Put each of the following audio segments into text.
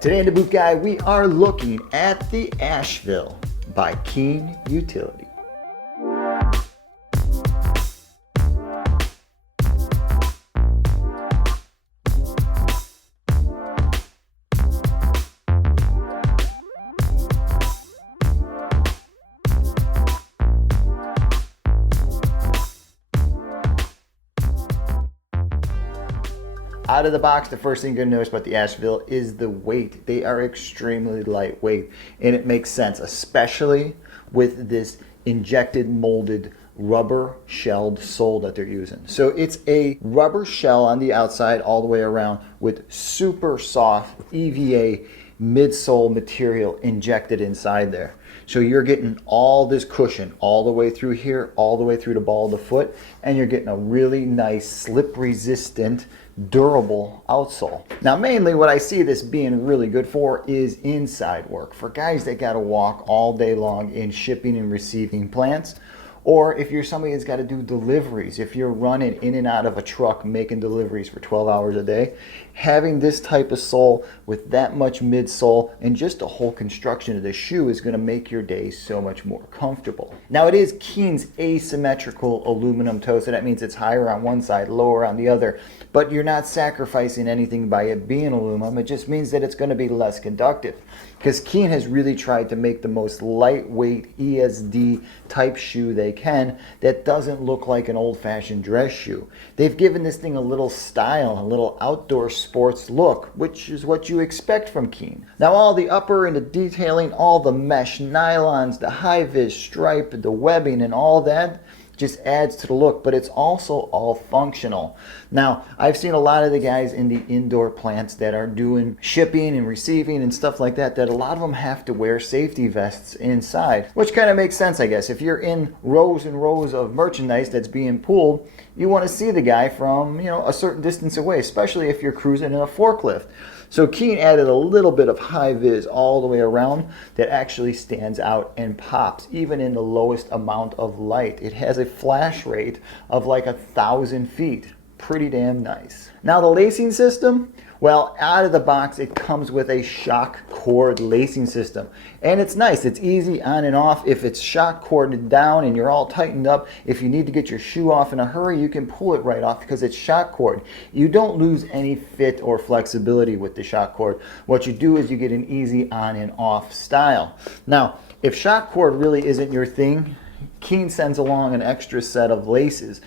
Today in the Boot Guide, we are looking at the Asheville by Keen Utility. Out of the box, the first thing you're going to notice about the Asheville is the weight. They are extremely lightweight, and it makes sense, especially with this injected molded rubber shelled sole that they're using. So it's a rubber shell on the outside all the way around with super soft EVA midsole material injected inside there. So you're getting all this cushion all the way through here, all the way through the ball of the foot, and you're getting a really nice slip resistant durable outsole. Now mainly what I see this being really good for is inside work. For guys that got to walk all day long in shipping and receiving plants, or if you're somebody that's got to do deliveries, if you're running in and out of a truck making deliveries for 12 hours a day, having this type of sole with that much midsole and just the whole construction of the shoe is going to make your day so much more comfortable. Now it is Keen's asymmetrical aluminum toe, so that means it's higher on one side, lower on the other, but you're not sacrificing anything by it being aluminum. It just means that it's going to be less conductive, because Keen has really tried to make the most lightweight ESD type shoe they can that doesn't look like an old-fashioned dress shoe. They've given this thing a little style, a little outdoor sports look, which is what you expect from Keen. Now all the upper and the detailing, all the mesh nylons, the high-vis stripe, the webbing and all that just adds to the look, but it's also all functional. Now, I've seen a lot of the guys in the indoor plants that are doing shipping and receiving and stuff like that, that a lot of them have to wear safety vests inside, which kind of makes sense, I guess. If you're in rows and rows of merchandise that's being pulled, you want to see the guy from, a certain distance away, especially if you're cruising in a forklift. So Keen added a little bit of high vis all the way around that actually stands out and pops, even in the lowest amount of light. It has a flash rate of like 1,000 feet. Pretty damn nice. Now the lacing system, well, out of the box it comes with a shock cord lacing system, and it's nice. It's easy on and off. If it's shock corded down and you're all tightened up, if you need to get your shoe off in a hurry, you can pull it right off because it's shock cord. You don't lose any fit or flexibility with the shock cord. What you do is you get an easy on and off style. Now if shock cord really isn't your thing, Keen sends along an extra set of laces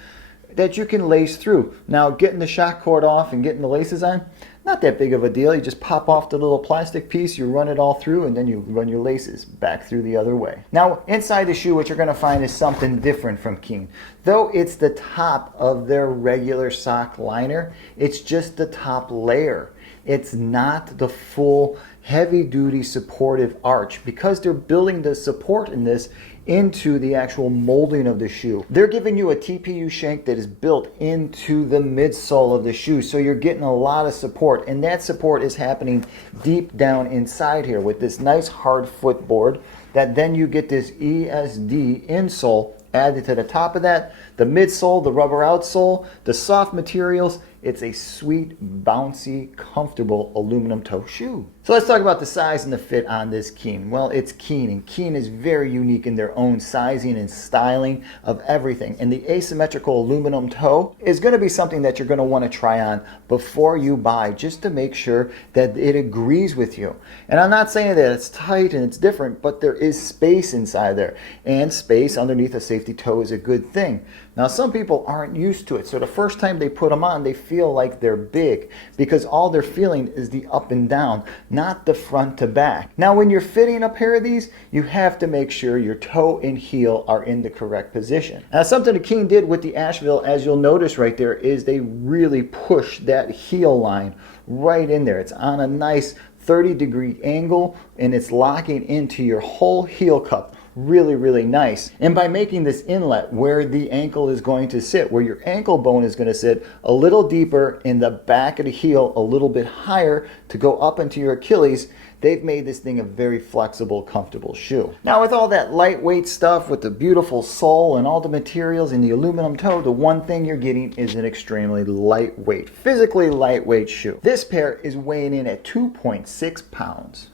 that you can lace through. Now getting the shock cord off and getting the laces on, not that big of a deal. You just pop off the little plastic piece, you run it all through, and then you run your laces back through the other way. Now inside the shoe, what you're going to find is something different from Keen. Though it's the top of their regular sock liner, it's just the top layer. It's not the full heavy-duty supportive arch, because they're building the support in this into the actual molding of the shoe. They're giving you a TPU shank that is built into the midsole of the shoe, so you're getting a lot of support, and that support is happening deep down inside here with this nice hard footboard that then you get this ESD insole added to the top of that, the midsole, the rubber outsole, the soft materials. It's a sweet, bouncy, comfortable aluminum toe shoe. So let's talk about the size and the fit on this Keen. Well, it's Keen, and Keen is very unique in their own sizing and styling of everything. And the asymmetrical aluminum toe is going to be something that you're going to want to try on before you buy, just to make sure that it agrees with you. And I'm not saying that it's tight and it's different, but there is space inside there. And space underneath a safety toe is a good thing. Now, some people aren't used to it, so the first time they put them on, they feel like they're big, because all they're feeling is the up and down, not the front to back. Now, when you're fitting a pair of these, you have to make sure your toe and heel are in the correct position. Now, something that Keen did with the Asheville, as you'll notice right there, is they really push that heel line right in there. It's on a nice 30-degree angle, and it's locking into your whole heel cup really, really nice. And by making this inlet where the ankle is going to sit, where your ankle bone is going to sit a little deeper in the back of the heel, a little bit higher to go up into your Achilles, they've made this thing a very flexible, comfortable shoe. Now with all that lightweight stuff, with the beautiful sole and all the materials in the aluminum toe, the one thing you're getting is an extremely lightweight, physically lightweight shoe. This pair is weighing in at 2.6 pounds.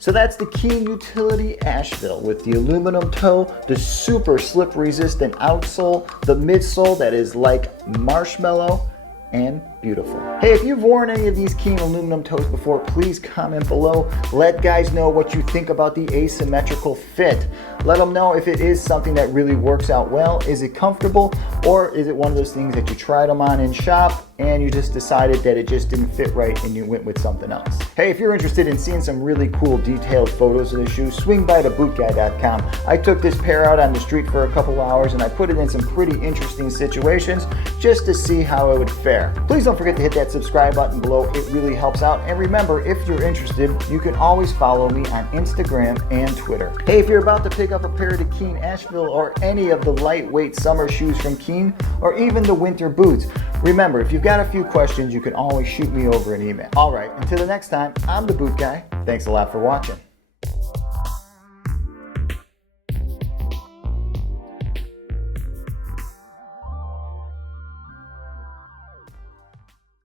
So that's the Keen Utility Asheville with the aluminum toe, the super slip resistant outsole, the midsole that is like marshmallow, and beautiful. Hey, if you've worn any of these Keen aluminum toes before, please comment below. Let guys know what you think about the asymmetrical fit. Let them know if it is something that really works out well. Is it comfortable, or is it one of those things that you tried them on in shop and you just decided that it just didn't fit right and you went with something else? Hey, if you're interested in seeing some really cool detailed photos of the shoe, swing by to bootguy.com. I took this pair out on the street for a couple hours and I put it in some pretty interesting situations just to see how it would fare. Please don't forget to hit that subscribe button below. It really helps out. And remember, if you're interested, you can always follow me on Instagram and Twitter. Hey, if you're about to pick up a pair of the Keen Asheville or any of the lightweight summer shoes from Keen, or even the winter boots, remember, if you've got a few questions, you can always shoot me over an email. All right, until the next time, I'm the Boot Guy. Thanks a lot for watching.